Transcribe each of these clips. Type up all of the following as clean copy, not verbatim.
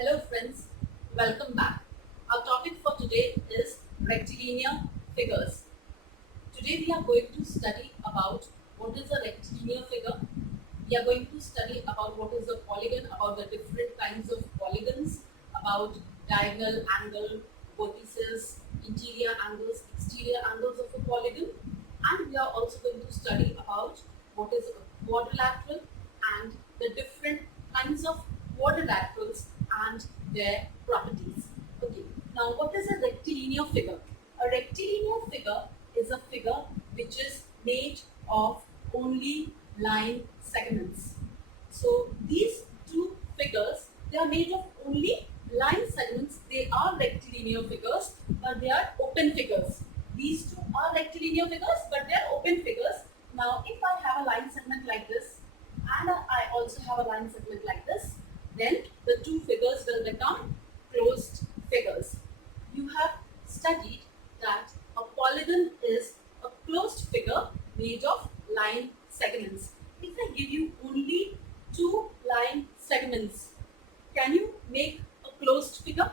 Hello friends, welcome back. Our topic for today is rectilinear figures. Today we are going to study about what is a rectilinear figure. We are going to study about what is a polygon, about the different kinds of polygons, about diagonal angle, vertices, interior angles, exterior angles of a polygon, and we are also going to study about what is a quadrilateral and the different kinds of quadrilaterals and their properties. Okay, now what is a rectilinear figure? A rectilinear figure is a figure which is made of only line segments. So these two figures, they are made of only line segments. They are rectilinear figures, but they are open figures. These two are rectilinear figures, but they are open figures. Now, if I have a line segment like this, and I also have a line segment like this, then the two figures will become closed figures. You have studied that a polygon is a closed figure made of line segments. If I give you only two line segments, can you make a closed figure?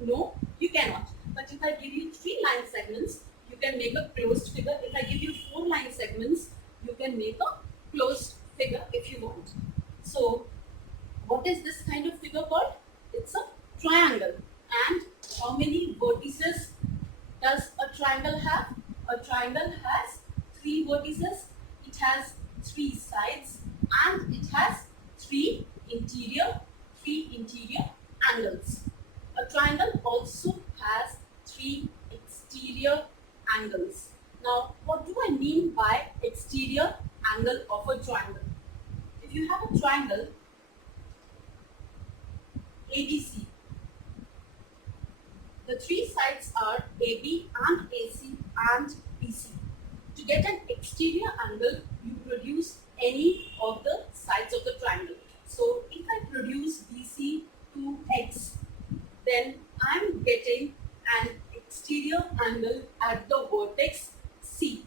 No, you cannot. But if I give you three line segments, you can make a closed figure. If I give you four line segments, you can make a closed figure if you want. So, what is this kind of figure called? It's a triangle. And how many vertices does a triangle have? A triangle has three vertices, it has three sides, and it has three interior angles. A triangle also has three exterior angles. Now, what do I mean by exterior angle of a triangle? If you have a triangle ABC, the three sides are AB and AC and BC. To get an exterior angle, you produce any of the sides of the triangle. So if I produce BC to X, then I'm getting an exterior angle at the vertex C.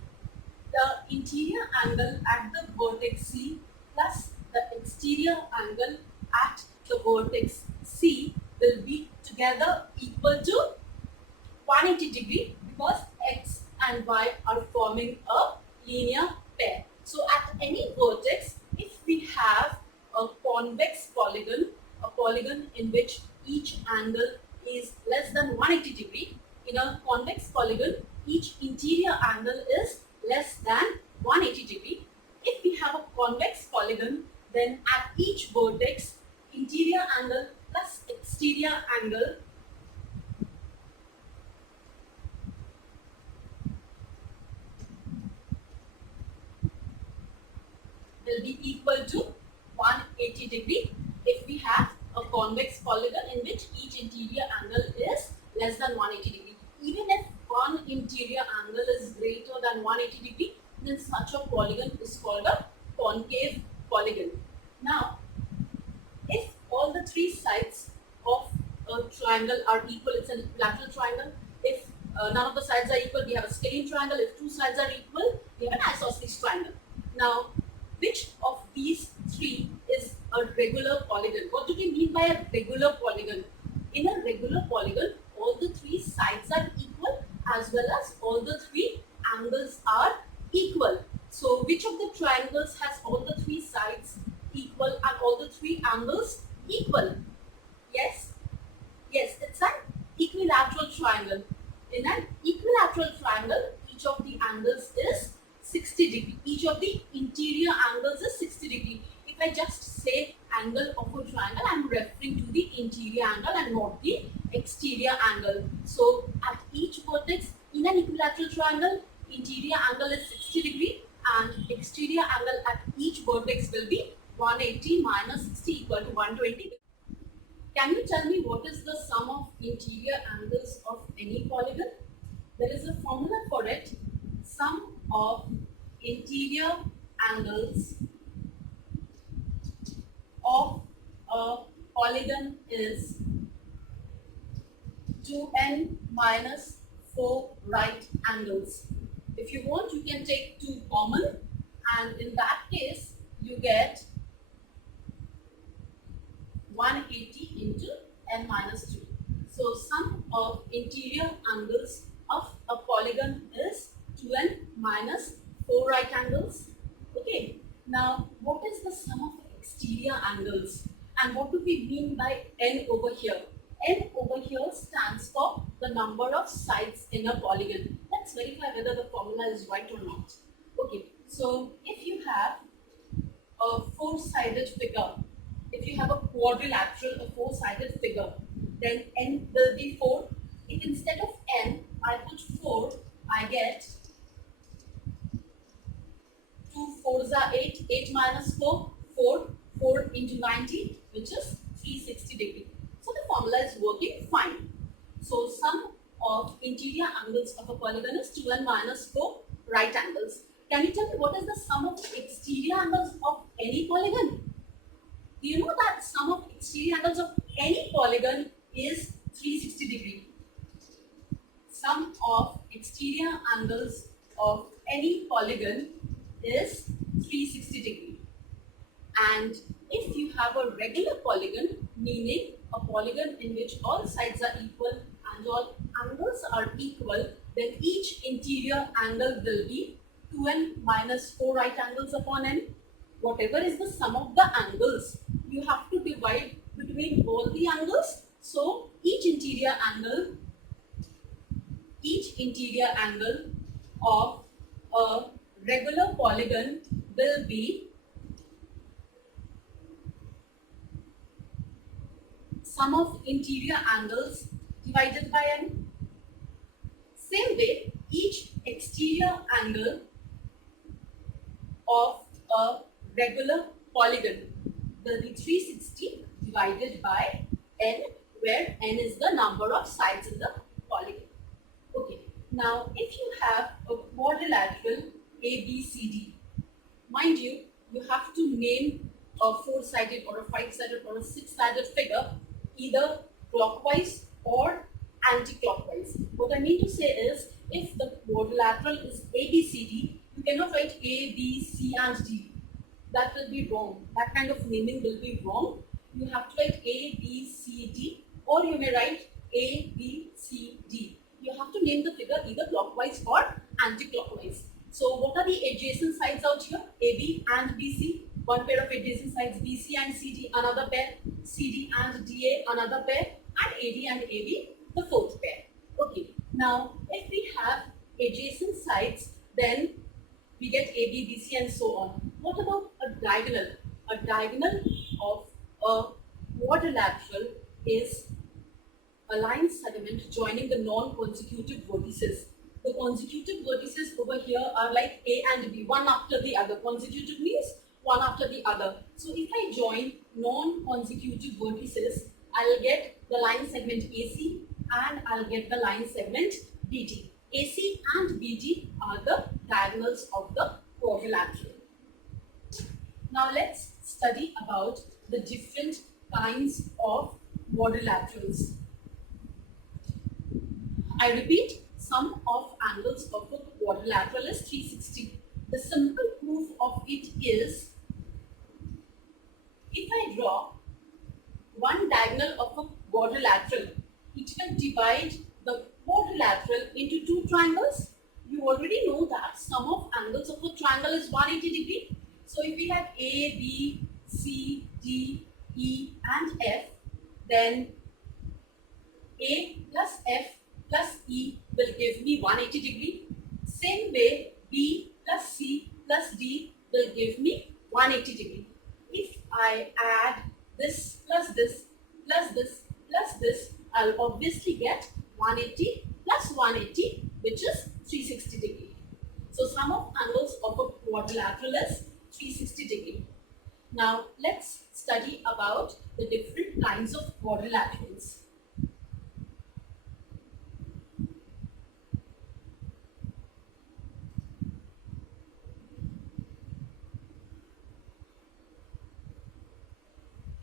The interior angle at the vertex C plus the exterior angle at the vertex C will be together equal to 180 degree because X and Y are forming a linear pair. So at any vertex, if we have a convex polygon, a polygon in which each angle is less than 180 degree, in a convex polygon, each interior angle is less than 180 degree. If we have a convex polygon, then at each vertex, interior angle plus exterior angle will be equal to 180 degree if we have a convex polygon in which each interior angle is less than 180 degree. Even if one interior angle is greater than 180 degree, then such a polygon is called a concave polygon. Now, if all the three sides of a triangle are equal, it's an equilateral triangle. If none of the sides are equal, we have a scalene triangle. If two sides are equal, we have an isosceles triangle. Now, which of these three is a regular polygon? What do we mean by a regular polygon? In a regular polygon, all the three sides are equal as well as all the three angles are equal. So, which of the triangles has all the three sides equal and all the three angles equal? Yes, yes, it's an equilateral triangle. In an equilateral triangle, each of the angles is 60 degree. Each of the interior angles is 60 degree. If I just say angle of a triangle, I am referring to the interior angle and not the exterior angle. So at each vertex in an equilateral triangle, interior angle is 60 degree and exterior angle at each vertex will be 180 minus 60 equal to 120. Can you tell me what is the sum of interior angles of any polygon? There is a formula for it. Sum of interior angles of a polygon is 2n minus 4 right angles. If you want, you can take 2 common, and in that case, you get 180 into n minus 2. So sum of interior angles of a polygon is 2n minus 4 right angles. Okay. Now what is the sum of exterior angles? And what do we mean by n over here? N over here stands for the number of sides in a polygon. Let's verify whether the formula is right or not. Okay, so if you have a four-sided figure, if you have a quadrilateral, a four-sided figure, then n will be 4. If instead of n, I put 4, I get 2 4s are 8, 8 minus 4, 4, 4 into 90, which is 360 degree. So the formula is working fine. So sum of interior angles of a polygon is 2n minus 4 right angles. Can you tell me what is the sum of exterior angles of any polygon? Do you know that sum of exterior angles of any polygon is 360 degree? Sum of exterior angles of any polygon is 360 degree. And if you have a regular polygon, meaning a polygon in which all sides are equal and all angles are equal, then each interior angle will be 2n minus 4 right angles upon n. Whatever is the sum of the angles, you have to divide between all the angles. So each interior angle of a regular polygon will be sum of interior angles divided by n. Same way, each exterior angle of a regular polygon will be 360 divided by n, where n is the number of sides in the polygon. Okay, now if you have a quadrilateral ABCD, mind you, you have to name a four-sided or a five-sided or a six-sided figure either clockwise or anti-clockwise. What I mean to say is, if the quadrilateral is ABCD, you cannot write A, B, C and D. That will be wrong. That kind of naming will be wrong. You have to write A, B, C, D, or you may write A, B, C, D. You have to name the figure either clockwise or anti-clockwise. So what are the adjacent sides out here? AB and BC. One pair of adjacent sides, BC and CD, another pair, CD and DA, another pair, and AD and AB, the fourth pair. Okay, now if we have adjacent sides, then we get AB, BC and so on. What about a diagonal? A diagonal of a quadrilateral is a line segment joining the non-consecutive vertices. The consecutive vertices over here are like A and B, one after the other. Consecutive means one after the other. So if I join non-consecutive vertices, I'll get the line segment AC and I'll get the line segment BD. AC and BD are the diagonals of the quadrilateral. Now let's study about the different kinds of quadrilaterals. I repeat, sum of angles of a quadrilateral is 360. The simple proof of it is, if I draw one diagonal of a quadrilateral, it will divide the quadrilateral into two triangles. You already know that sum of angles of a triangle is 180 degree. So if we have A, B, C, D, E and F, then A plus F plus E will give me 180 degree. Same way, B plus C plus D will give me 180 degree. If I add this plus this plus this plus this, I'll obviously get 180 plus 180, which is 360 degree. So sum of angles of a quadrilateral is 360 degree. Now let's study about the different kinds of quadrilaterals.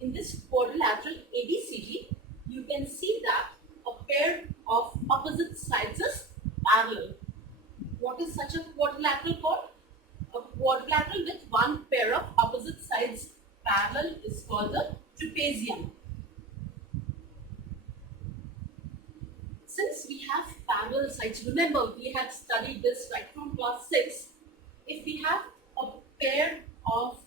In this quadrilateral ABCD, you can see that a pair of opposite sides is parallel. What is such a quadrilateral called? A quadrilateral with one pair of opposite sides parallel is called a trapezium. since we have parallel sides, remember we had studied this right from class 6. If we have a pair of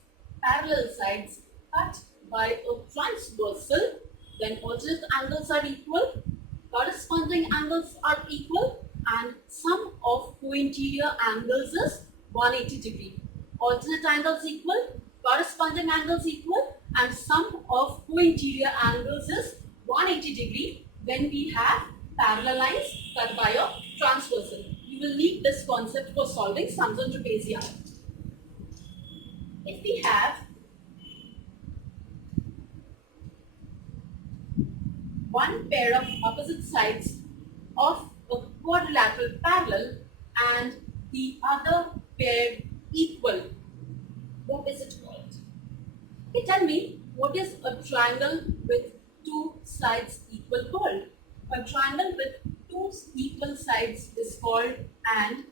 parallel sides cut by a transversal, then alternate angles are equal, corresponding angles are equal, and sum of co-interior angles is 180 degree. Alternate angles equal, corresponding angles equal, and sum of co-interior angles is 180 degree when we have parallel lines cut by a transversal. You will need this concept for solving sums on trapezium. If we have one pair of opposite sides of a quadrilateral parallel and the other pair equal, what is it called? Okay, tell me, what is a triangle with two sides equal called? A triangle with two equal sides is called an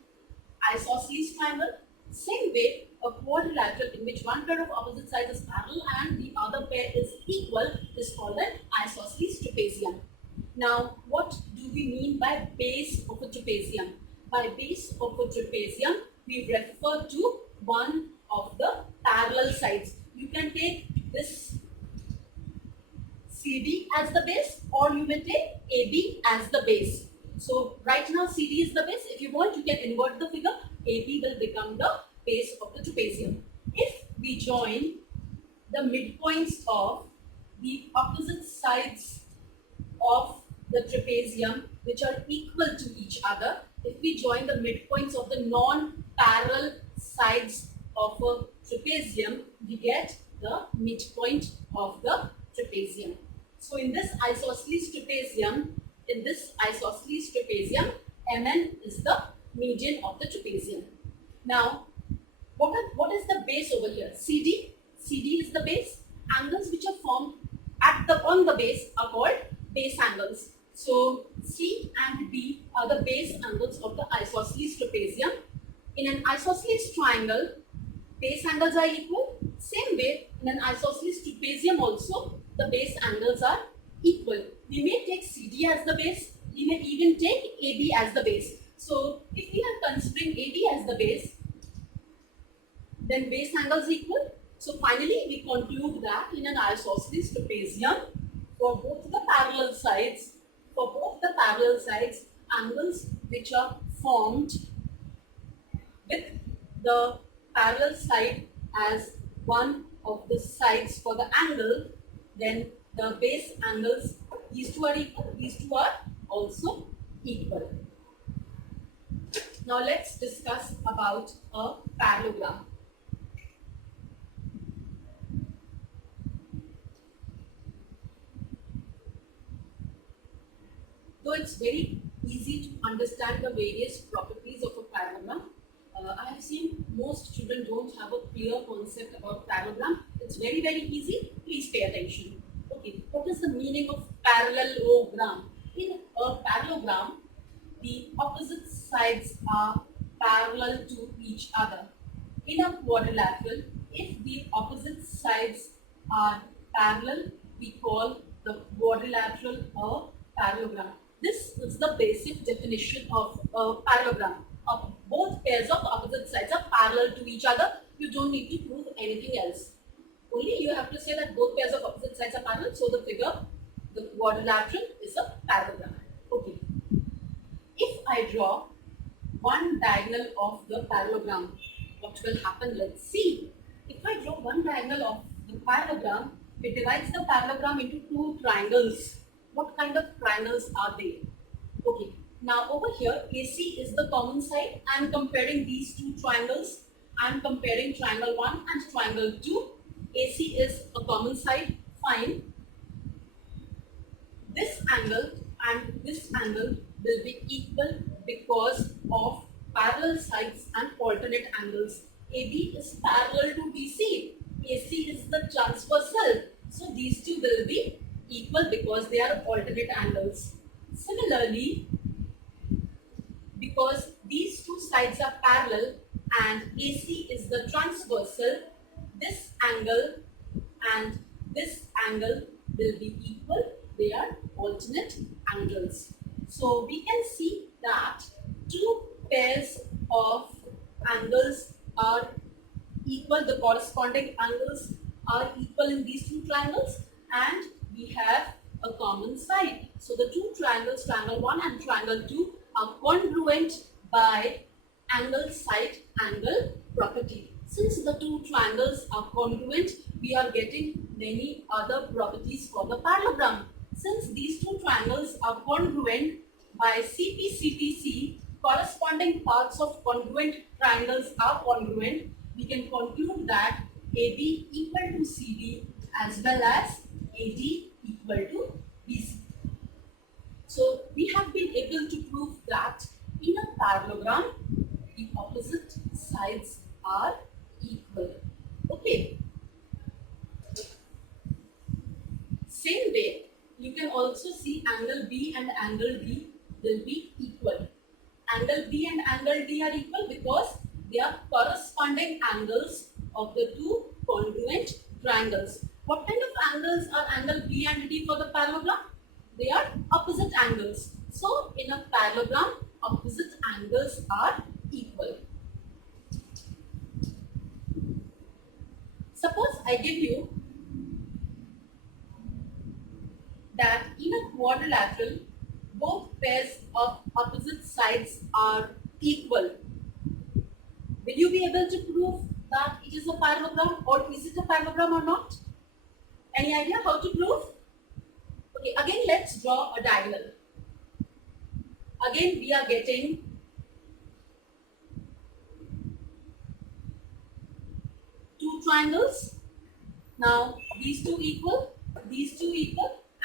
isosceles triangle. Same way, a quadrilateral in which one pair of opposite sides is parallel and the other pair is equal is called an isosceles trapezium. Now, what do we mean by base of a trapezium? By base of a trapezium, we refer to one of the parallel sides. You can take this CD as the base, or you may take AB as the base. So right now CD is the base. If you want, you can invert the figure. AB will become the base of the trapezium. If we join the midpoints of the opposite sides of the trapezium, which are equal to each other, if we join the midpoints of the non-parallel sides of a trapezium, we get the midpoint of the trapezium. So in this isosceles trapezium, MN is the median of the trapezium. Now, what is the base over here? CD. CD is the base. Angles which are formed on the base are called base angles. So C and B are the base angles of the isosceles trapezium. In an isosceles triangle, base angles are equal. Same way, in an isosceles trapezium also, the base angles are equal. We may take CD as the base. We may even take AB as the base. So if we are considering AB as the base, then base angles equal. So finally, we conclude that in an isosceles trapezium, for both the parallel sides, angles which are formed with the parallel side as one of the sides for the angle, then the base angles, these two are equal, these two are also equal. Now let's discuss about a parallelogram. Though it's very easy to understand the various properties of a parallelogram, I have seen most children don't have a clear concept about parallelogram. It's very, very easy. Please pay attention. Okay, what is the meaning of parallelogram? In a parallelogram, the opposite sides are parallel to each other. In a quadrilateral, if the opposite sides are parallel, we call the quadrilateral a parallelogram. This is the basic definition of a parallelogram. Both pairs of opposite sides are parallel to each other. You don't need to prove anything else. Only you have to say that both pairs of opposite sides are parallel. So the figure, the quadrilateral, is a parallelogram. Okay. If I draw one diagonal of the parallelogram, what will happen? Let's see. If I draw one diagonal of the parallelogram, it divides the parallelogram into two triangles. What kind of triangles are they? Okay. Now over here, AC is the common side. I am comparing these two triangles. I am comparing triangle 1 and triangle 2. AC is a common side. Fine. This angle and this angle will be equal because of parallel sides and alternate angles. AB is parallel to BC. AC is the transversal. So these two will be equal because they are alternate angles. Similarly, because these two sides are parallel and AC is the transversal, this angle and this angle will be equal. They are alternate angles. So we can see that two pairs of angles are equal, the corresponding angles are equal in these two triangles, and we have a common side. So the two triangles, triangle 1 and triangle 2, are congruent by angle side angle property. Since the two triangles are congruent, we are getting many other properties for the parallelogram. Since these two triangles are congruent by CP/CTC, corresponding parts of congruent triangles are congruent, we can conclude that AB equal to CD as well as AD equal to BC. So we have been able to prove that in a parallelogram, the opposite sides are equal. Okay. Same way, you can also see angle B and angle D will be equal. Angle B and angle D are equal because they are corresponding angles of the two congruent triangles. What kind of angles are angle B and D for the parallelogram? They are opposite angles. So in a parallelogram, opposite angles are equal. Suppose I give you that in a quadrilateral, both pairs of opposite sides are equal. Will you be able to prove that it is a parallelogram, or is it a parallelogram or not? Any idea how to prove? Okay, again let's draw a diagonal. Again we are getting two triangles. Now these two equal,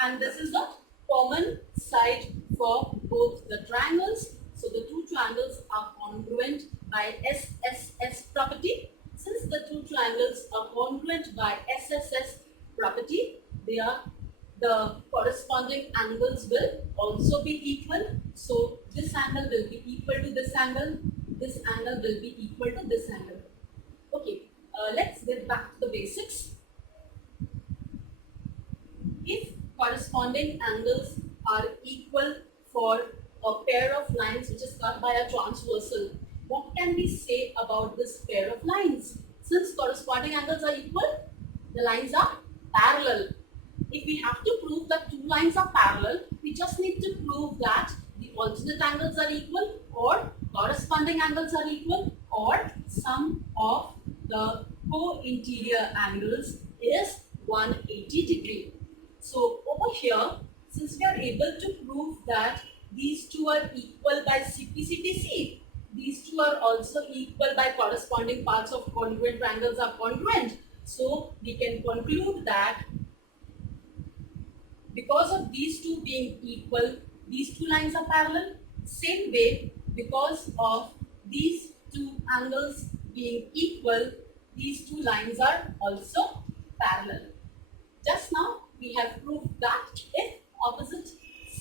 and this is the common side for both the triangles. So the two triangles are congruent by SSS property. Since the two triangles are congruent by SSS property, the corresponding angles will also be equal. So this angle will be equal to this angle will be equal to this angle. Okay, let's get back to the basics. If corresponding angles are equal for a pair of lines which is cut by a transversal, what can we say about this pair of lines? Since corresponding angles are equal, the lines are parallel. If we have to prove that two lines are parallel, we just need to prove that the alternate angles are equal, or corresponding angles are equal, or sum of the co-interior angles is 180 degree. So over here, since we are able to prove that these two are equal by CP/CTC, these two are also equal by corresponding parts of congruent triangles are congruent. So we can conclude that because of these two being equal, these two lines are parallel. Same way, because of these two angles being equal, these two lines are also parallel. Just now we have proved that if opposite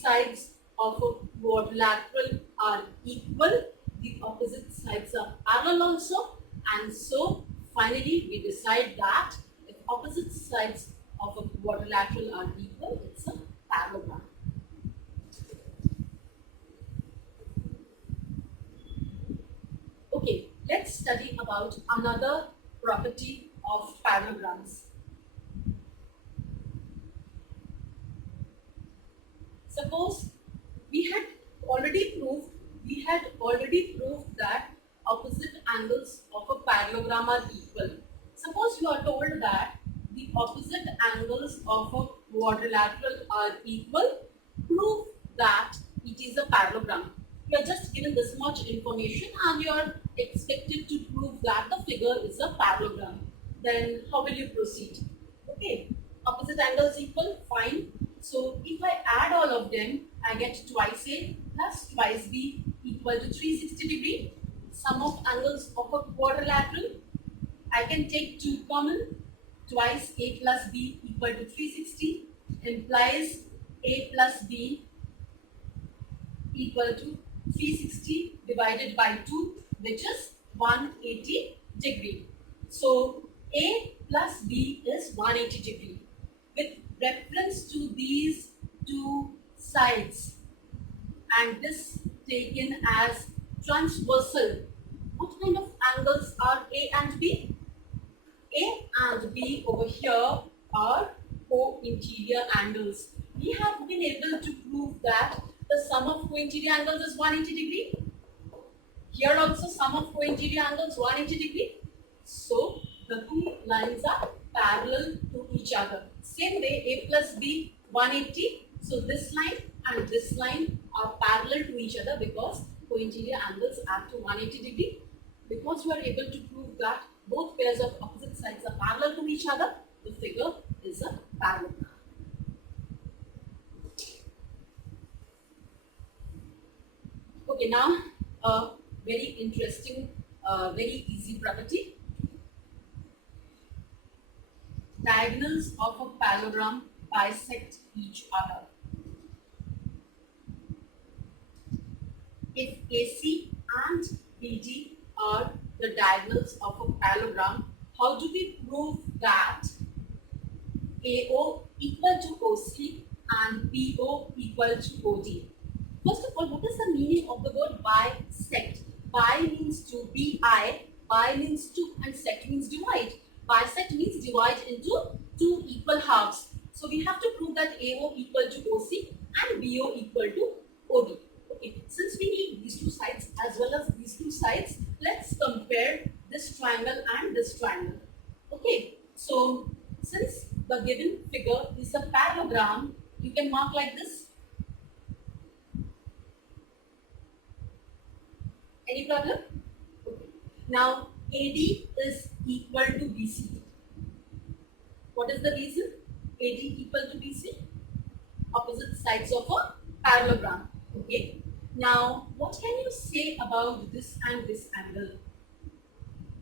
sides of a quadrilateral are equal, the opposite sides are parallel also, and so finally we decide that if opposite sides of a quadrilateral are equal, it's a parallelogram. Okay, let's study about another property of parallelograms. Suppose we had already proved that opposite angles of a parallelogram are equal. Suppose you are told that the opposite angles of a quadrilateral are equal, prove that it is a parallelogram. You are just given this much information and you are expected to prove that the figure is a parallelogram. Then how will you proceed? Okay, opposite angles equal, fine. So if I add all of them, I get twice A plus twice B equal to 360 degree. Sum of angles of a quadrilateral, I can take 2 common. Twice A plus B equal to 360 implies A plus B equal to 360 divided by 2, which is 180 degree. So A plus B is 180 degree. With reference to these two sides and this taken as transversal. What kind of angles are A and B? A and B over here are co-interior angles. We have been able to prove that the sum of co-interior angles is 180 degree. Here also sum of co-interior angles 180 degree. So the two lines are parallel to each other. Same way A plus B 180. So this line and this line are parallel to each other because co-interior angles add to 180 degree. Because you are able to prove that both pairs of opposite sides are parallel to each other, the figure is a parallelogram. Okay, now a very interesting, very easy property. Diagonals of a parallelogram bisect each other. If AC and BD are the diagonals of a parallelogram, how do we prove that AO equal to OC and BO equal to OD? First of all, what is the meaning of the word bisect? Bi means to, bi means to, and sect means divide. Bisect means divide into two equal halves. So we have to prove that AO equal to OC and BO equal to OD. Okay, since we need these two sides as well as these two sides, let's compare this triangle and this triangle. Okay, so since the given figure is a parallelogram, you can mark like this. Any problem? Okay. Now AD is equal to BC. What is the reason? AD equal to BC? Opposite sides of a parallelogram. Okay. Now what can you say about this and this angle?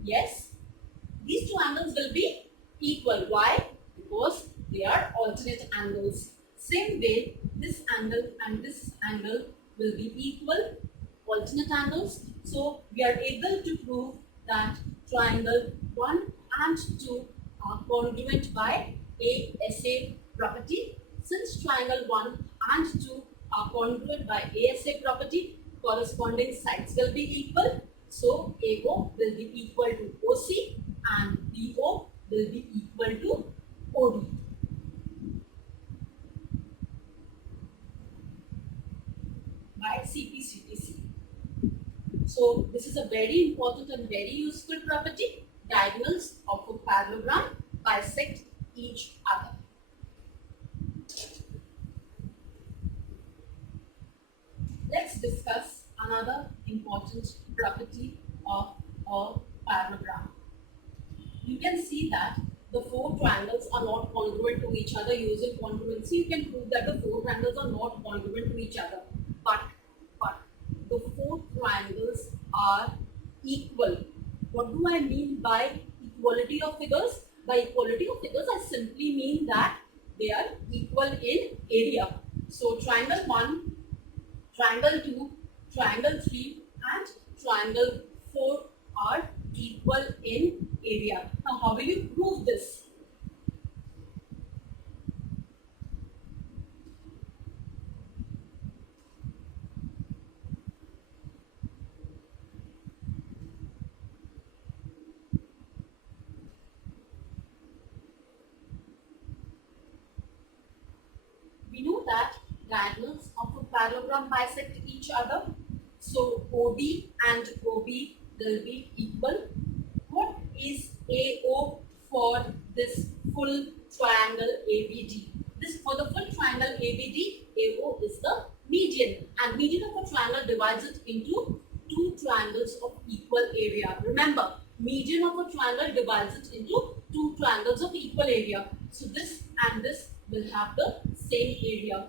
Yes, these two angles will be equal. Why? Because they are alternate angles. Same way, this angle and this angle will be equal, alternate angles. So we are able to prove that triangle 1 and 2 are congruent by ASA property. Since triangle 1 and 2 are congruent by ASA property, corresponding sides will be equal. So AO will be equal to OC and BO will be equal to OD. By CP/CPC. So this is a very important and very useful property. Diagonals of a parallelogram bisect each other. Let's discuss another important property of a parallelogram. You can see that the four triangles are not congruent to each other. Using congruency, you can prove that the four triangles are not congruent to each other. But the four triangles are equal. What do I mean by equality of figures? By equality of figures, I simply mean that they are equal in area. So triangle 1, triangle 2, triangle 3 and triangle 4 are equal in area. Now how will you prove this? We know that diagonals of a parallelogram bisect each other. So OD and OB will be equal. What is AO for this full triangle ABD? This for the full triangle ABD, AO is the median, and median of a triangle divides it into two triangles of equal area. Remember, median of a triangle divides it into two triangles of equal area. So this and this will have the same area.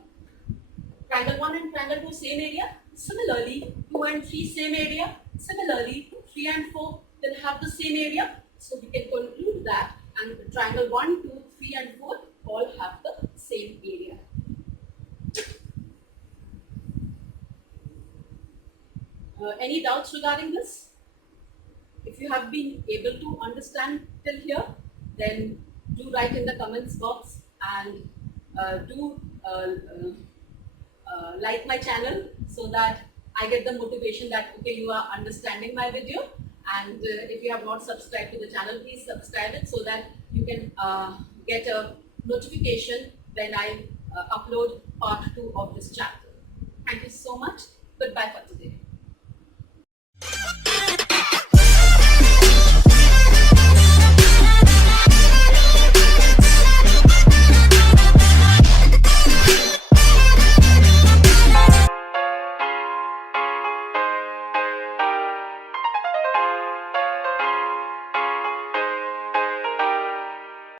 Triangle 1 and triangle 2 same area. Similarly, 2 and 3 same area. Similarly, 3 and 4 will have the same area. So we can conclude that, and triangle 1, 2, 3 and 4 all have the same area. Any doubts regarding this? If you have been able to understand till here, then do write in the comments box and do like my channel so that I get the motivation that okay, you are understanding my video. And if you have not subscribed to the channel, please subscribe it so that you can get a notification when I upload part 2 of this chapter. Thank you so much. Goodbye for today.